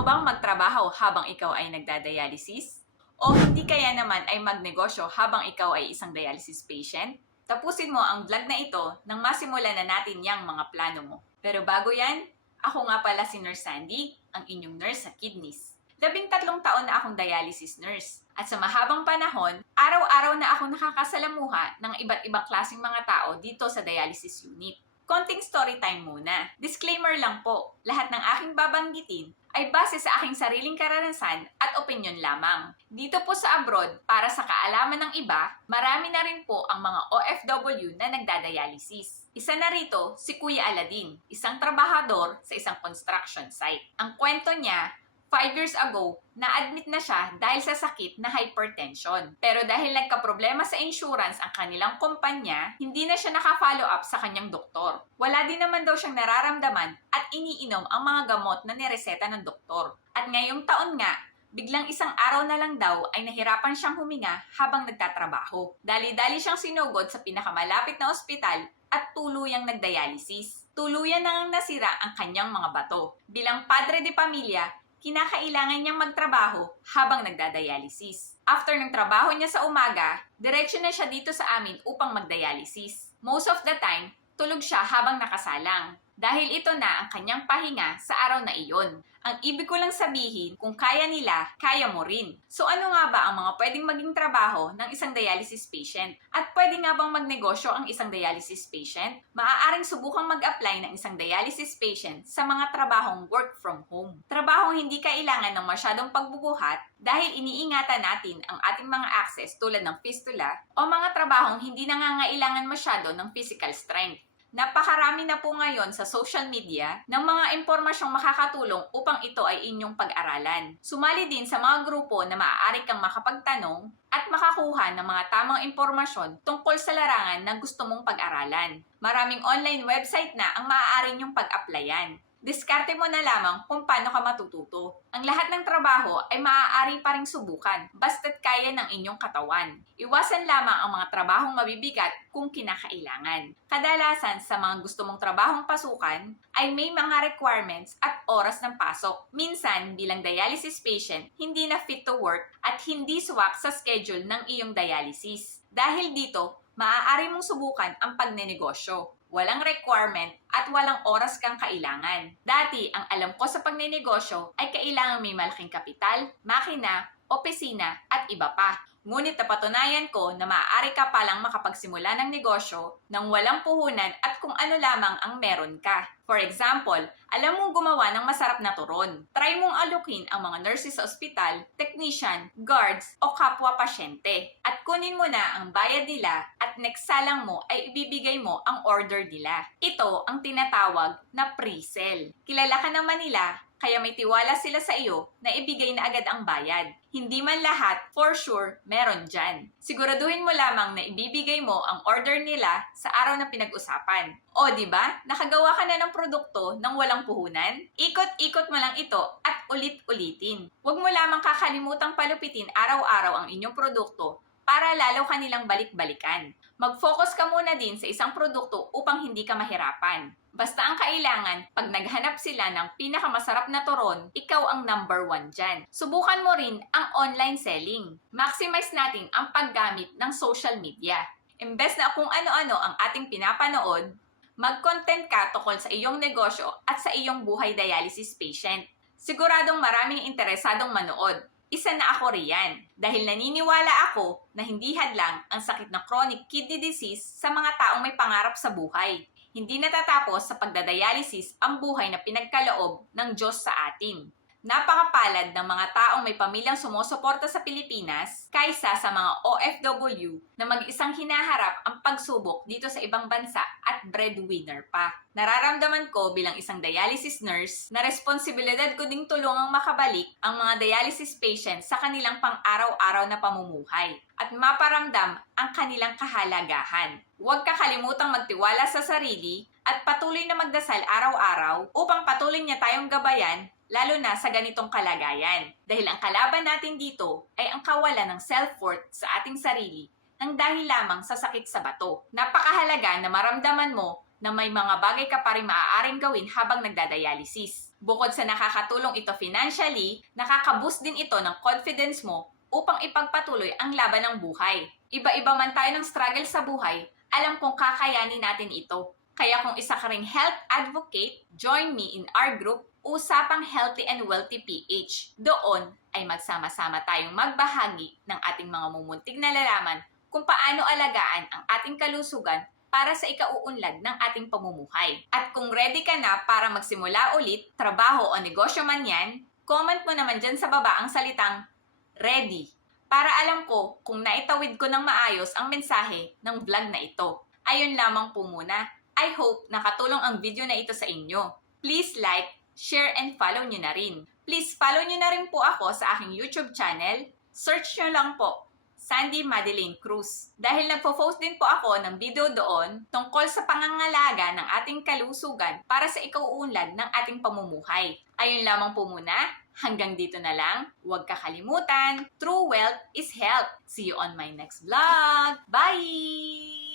mo bang magtrabaho habang ikaw ay nagdadialysis? O hindi kaya naman ay magnegosyo habang ikaw ay isang dialysis patient? Tapusin mo ang vlog na ito nang masimulan na natin yang mga plano mo. Pero bago yan, ako nga pala si Nurse Sandy, ang inyong nurse sa kidneys. Labing tatlong taon na akong dialysis nurse. At sa mahabang panahon, araw-araw na ako nakakasalamuha ng iba't ibang klaseng mga tao dito sa dialysis unit. Konting story time muna. Disclaimer lang po, lahat ng aking babanggitin ay base sa aking sariling karanasan at opinyon lamang. Dito po sa abroad, para sa kaalaman ng iba, marami na rin po ang mga OFW na nagdadialysis. Isa na rito si Kuya Aladin, isang trabahador sa isang construction site. Ang kwento niya, 5 years ago, na-admit na siya dahil sa sakit na hypertension. Pero dahil nagka-problema sa insurance ang kanilang kumpanya, hindi na siya naka-follow up sa kanyang doktor. Wala din naman daw siyang nararamdaman at iniinom ang mga gamot na nireseta ng doktor. At ngayong taon nga, biglang isang araw na lang daw ay nahirapan siyang huminga habang nagtatrabaho. Dali-dali siyang sinugod sa pinakamalapit na ospital at tuluyang nagdialysis. Tuluyan nang nasira ang kanyang mga bato. Bilang padre de pamilya, kinakailangan niyang magtrabaho habang nagdadialysis. After ng trabaho niya sa umaga, diretso na siya dito sa amin upang magdialysis. Most of the time, tulog siya habang nakasalang. Dahil ito na ang kanyang pahinga sa araw na iyon. Ang ibig ko lang sabihin, kung kaya nila, kaya mo rin. So ano nga ba ang mga pwedeng maging trabaho ng isang dialysis patient? At pwede nga bang magnegosyo ang isang dialysis patient? Maaaring subukang mag-apply ng isang dialysis patient sa mga trabahong work from home. Trabahong hindi kailangan ng masyadong pagbubuhat dahil iniingatan natin ang ating mga access tulad ng fistula o mga trabahong hindi nangangailangan masyado ng physical strength. Napakarami na po ngayon sa social media ng mga impormasyong makakatulong upang ito ay inyong pag-aralan. Sumali din sa mga grupo na maaari kang makapagtanong at makakuha ng mga tamang impormasyon tungkol sa larangan na gusto mong pag-aralan. Maraming online website na ang maaari niyong pag-applyan. Diskarte mo na lamang kung paano ka matututo. Ang lahat ng trabaho ay maaari pa ring subukan, basta't kaya ng inyong katawan. Iwasan lamang ang mga trabahong mabibigat kung kinakailangan. Kadalasan sa mga gusto mong trabahong pasukan, ay may mga requirements at oras ng pasok. Minsan, bilang dialysis patient, hindi na fit to work at hindi swak sa schedule ng iyong dialysis. Dahil dito, maaari mong subukan ang pagnenegosyo walang requirement at walang oras kang kailangan. Dati, ang alam ko sa pagnenegosyo ay kailangan may malaking kapital, makina, opisina at iba pa. Ngunit napatunayan ko na maaari ka palang makapagsimula ng negosyo nang walang puhunan at kung ano lamang ang meron ka. For example, alam mong gumawa ng masarap na turon. Try mong alukin ang mga nurses sa ospital, technician, guards o kapwa pasyente. At kunin mo na ang bayad nila at next salang mo ay ibibigay mo ang order nila. Ito ang tinatawag na pre-sale. Kilala ka naman nila kaya may tiwala sila sa iyo na ibigay na agad ang bayad. Hindi man lahat, for sure, meron dyan. Siguraduhin mo lamang na ibibigay mo ang order nila sa araw na pinag-usapan. O, di ba? Nakagawa ka na ng produkto nang walang puhunan? Ikot-ikot mo lang ito at ulit-ulitin. Huwag mo lamang kakalimutang palupitin araw-araw ang inyong produkto para lalo kanilang balik-balikan. Mag-focus ka muna din sa isang produkto upang hindi ka mahirapan. Basta ang kailangan, pag naghanap sila ng pinakamasarap na turon, ikaw ang number one dyan. Subukan mo rin ang online selling. Maximize natin ang paggamit ng social media. Imbes na kung ano-ano ang ating pinapanood, mag-content ka tungkol sa iyong negosyo at sa iyong buhay dialysis patient. Siguradong maraming interesadong manood. Isa na ako riyan dahil naniniwala ako na hindi hadlang ang sakit ng chronic kidney disease sa mga taong may pangarap sa buhay. Hindi natatapos sa pagdadialysis ang buhay na pinagkaloob ng Diyos sa atin. Napakapalad ng mga taong may pamilyang sumusuporta sa Pilipinas kaysa sa mga OFW na mag-isang hinaharap ang pagsubok dito sa ibang bansa breadwinner pa. Nararamdaman ko bilang isang dialysis nurse na responsibilidad ko ding tulungang makabalik ang mga dialysis patients sa kanilang pang-araw-araw na pamumuhay at maparamdam ang kanilang kahalagahan. Huwag kakalimutang magtiwala sa sarili at patuloy na magdasal araw-araw upang patuloy niya tayong gabayan lalo na sa ganitong kalagayan. Dahil ang kalaban natin dito ay ang kawalan ng self-worth sa ating sarili nang dahil lamang sa sakit sa bato. Napakahalaga na maramdaman mo na may mga bagay ka pa rin maaaring gawin habang nagdadialysis. Bukod sa nakakatulong ito financially, nakaka-boost din ito ng confidence mo upang ipagpatuloy ang laban ng buhay. Iba-iba man tayo ng struggle sa buhay, alam kong kakayanin natin ito. Kaya kung isa ka ring health advocate, join me in our group, Usapang Healthy and Wealthy PH. Doon ay magsama-sama tayong magbahagi ng ating mga mumunting nalalaman kung paano alagaan ang ating kalusugan para sa ikauunlad ng ating pamumuhay. At kung ready ka na para magsimula ulit, trabaho o negosyo man yan, comment mo naman dyan sa baba ang salitang ready para alam ko kung naitawid ko ng maayos ang mensahe ng vlog na ito. Ayun lamang po muna. I hope nakatulong ang video na ito sa inyo. Please like, share, and follow nyo na rin. Please follow nyo na rin po ako sa aking YouTube channel. Search nyo lang po, Sandy Madeline Cruz. Dahil nagpo-post din po ako ng video doon tungkol sa pangangalaga ng ating kalusugan para sa ikauunlad ng ating pamumuhay. Ayun lamang po muna. Hanggang dito na lang. Huwag kakalimutan, true wealth is health. See you on my next vlog. Bye!